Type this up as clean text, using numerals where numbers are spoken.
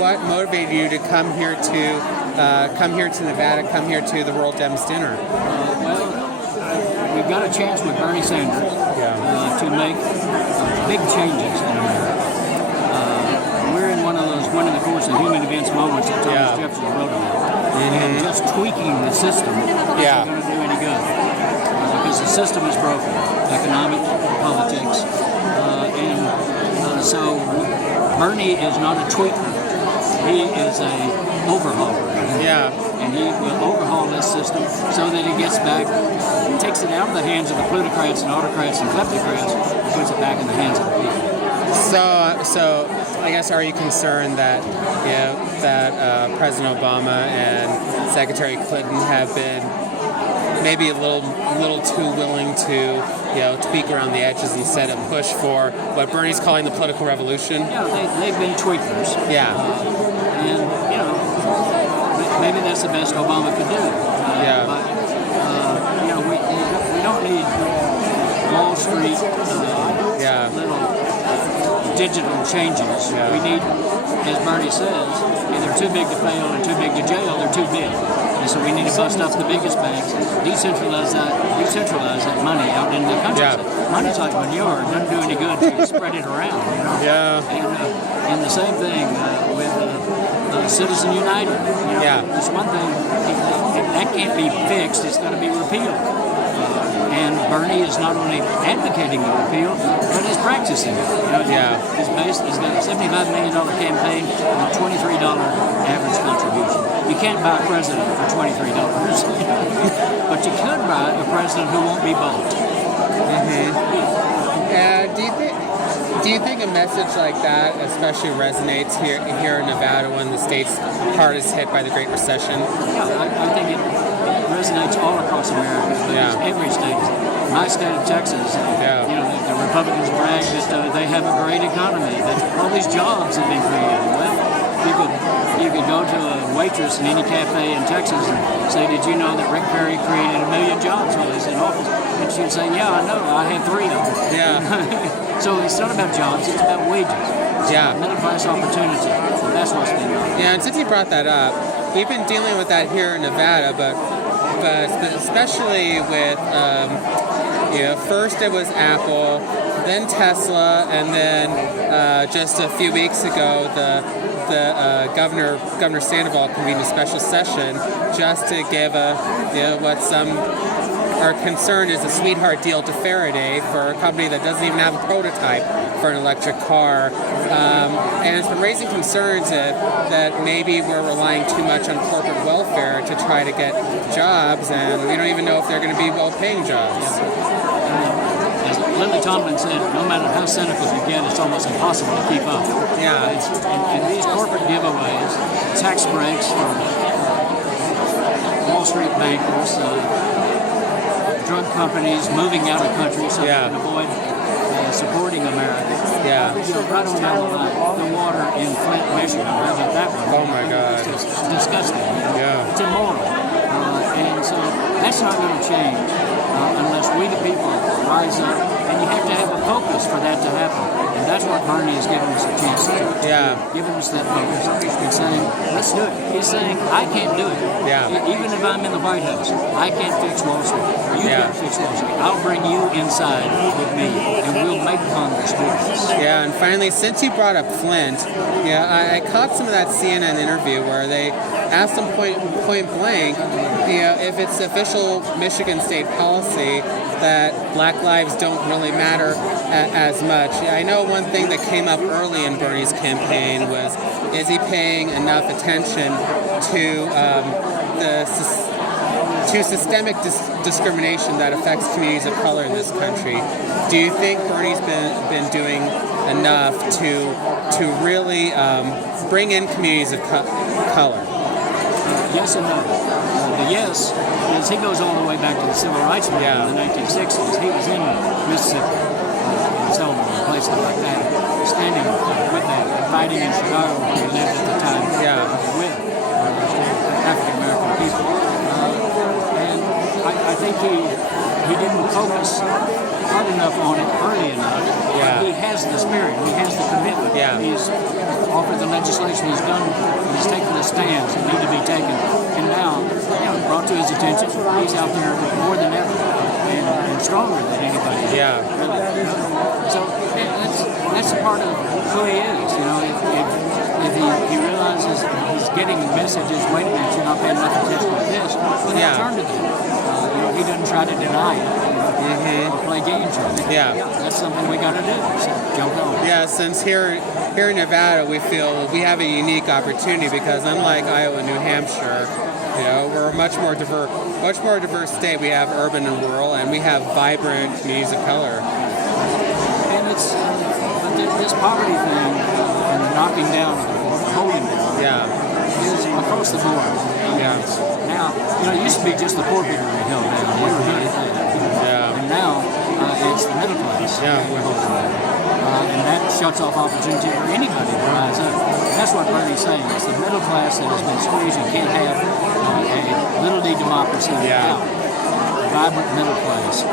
what motivated you to come here to Nevada, come here to the World Dems dinner? We've got a chance with Bernie Sanders to make big changes in America. We're in one of those winning the course of human events moments that Thomas Jefferson wrote about. And just tweaking the system isn't going to do any good. Because the system is broken. Economic, politics. So Bernie is not a tweaker. He is a overhauler. And he will overhaul this system so that it gets back, takes it out of the hands of the plutocrats and autocrats and kleptocrats, and puts it back in the hands of the people. So I guess, are you concerned that President Obama and Secretary Clinton have been maybe a little too willing to tweak around the edges instead of push for what Bernie's calling the political revolution? Yeah, they've been tweakers. And maybe that's the best Obama could do. But we don't need Wall Street little digital changes. We need, as Bernie says, they're too big to fail and too big to jail. They're too big. And so we need to bust up the biggest banks, decentralize that money out into the country. Money's like manure; it doesn't do any good to spread it around. And the same thing with Citizen United. It's one thing that can't be fixed; it's got to be repealed. And Bernie is not only advocating the repeal, but he's practicing it. He's got a $75 million campaign and a $23 average contribution. You can't buy a president for $23, but you could buy a president who won't be bought. Do you think a message like that especially resonates here in Nevada when the state's hardest hit by the Great Recession? I think it resonates all across America. Every state. My state of Texas, the Republicans brag that they have a great economy, that all these jobs have been created. Well, you could go to a waitress in any cafe in Texas and say, "Did you know that Rick Perry created 1 million jobs while he's in office?" And she'd say, "Yeah, I know. I had 3 of them." So it's not about jobs; it's about wages. It's about middle class opportunity. And that's what's been done. And since you brought that up, we've been dealing with that here in Nevada, but especially with first it was Apple, then Tesla, and then just a few weeks ago the Governor Sandoval convened a special session just to give what some are concerned is a sweetheart deal to Faraday for a company that doesn't even have a prototype for an electric car. And it's been raising concerns that maybe we're relying too much on corporate welfare to try to get jobs, and we don't even know if they're going to be well-paying jobs. As Lily Tomlin said, no matter how cynical you get, it's almost impossible to keep up. And these corporate giveaways, tax breaks for Wall Street bankers, drug companies moving out of the country so they can avoid supporting America. Right on down the line, the water in Flint, Michigan. How about that one? Oh my God! It's just disgusting. It's immoral, and so that's not going to change unless we, the people, rise up. And you have to have a focus for that to happen. And that's what Bernie is giving us a chance to do. Giving us that focus and saying, let's do it. He's saying, I can't do it. Even if I'm in the White House, I can't fix Wall Street. You can't fix Wall Street. I'll bring you inside with me, and we'll make Congress do this. And finally, since you brought up Flint, I caught some of that CNN interview where they asked them point blank, if it's official Michigan state policy that Black lives don't really matter as much. I know one thing that came up early in Bernie's campaign was, is he paying enough attention to systemic discrimination that affects communities of color in this country? Do you think Bernie's been doing enough to really bring in communities of color? Yes and no. The yes is he goes all the way back to the Civil Rights Movement in the 1960s. He was in Mississippi, in Selma, places like that, standing with that, fighting in Chicago where he lived at the time with African American people. And I think he didn't focus hard enough on it early enough. Yeah. He has the spirit. He has the commitment. Yeah. He's offered the legislation. He's done. He's taken the stands that need to be taken. And now, brought to his attention, he's out there more than ever and stronger than anybody. Yeah. Really. So that's a part of who he is. If he realizes he's getting messages, wait a minute, you're not paying enough attention to this, then he'll turn to them. He doesn't try to deny it. Or play games with it. Yeah. That's something we got to do. So jump on. Yeah, since here in Nevada, we feel we have a unique opportunity because unlike Iowa and New Hampshire, we're a much more diverse state. We have urban and rural, and we have vibrant communities of color. And but this poverty thing and knocking down, holding down, is across the board. Now, it used to be just the poor people who held down. They were good at that. And now it's the middle class. We're holding down. And that shuts off opportunity for anybody to rise up. That's what Bernie's saying. It's the middle class that has been squeezed. You can't have a little d democracy without a vibrant middle class.